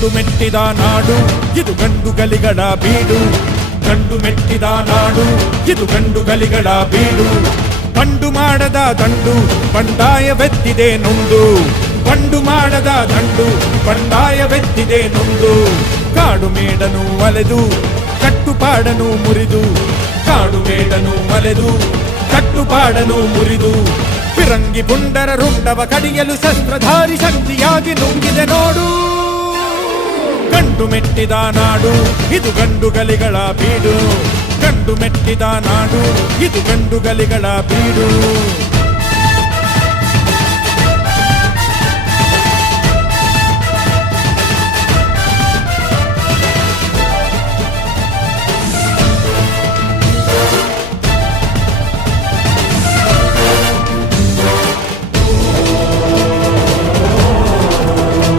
ಗಂಡು ಮೆಟ್ಟಿದ ನಾಡು ಇದು ಗಂಡು ಗಲಿಗಳ ಬೀಡು ಗಂಡು ಮೆಟ್ಟಿದ ನಾಡು ಇದು ಗಂಡು ಗಲಿಗಳ ಬೀಡು ಬಂಡು ಮಾಡದ ದಂಡು ಬಂಡಾಯವೆತ್ತಿದೆ ನೊಂದು ಬಂಡು ಮಾಡದ ದಂಡು ಬಂಡಾಯವೆತ್ತಿದೆ ನೊಂದು ಕಾಡು ಮೇಡನು ಅಲೆದು ಕಟ್ಟುಪಾಡನು ಮುರಿದು ಕಾಡು ಮೇಡನು ಅಲೆದು ಕಟ್ಟುಪಾಡನು ಮುರಿದು ಫಿರಂಗಿ ಪುಂಡರ ರುಂಡವ ಕಡಿಯಲು ಶಸ್ತ್ರಧಾರಿ ಶಕ್ತಿಯಾಗಿ ನುಂಗಿದೆ ನೋಡು ಗಂಡು ಮೆಟ್ಟಿದ ನಾಡು ಇದು ಗಂಡು ಗಲಿಗಳ ಬೀಡು ಗಂಡು ಮೆಟ್ಟಿದ ನಾಡು ಇದು ಗಂಡು ಗಲಿಗಳ ಬೀಡು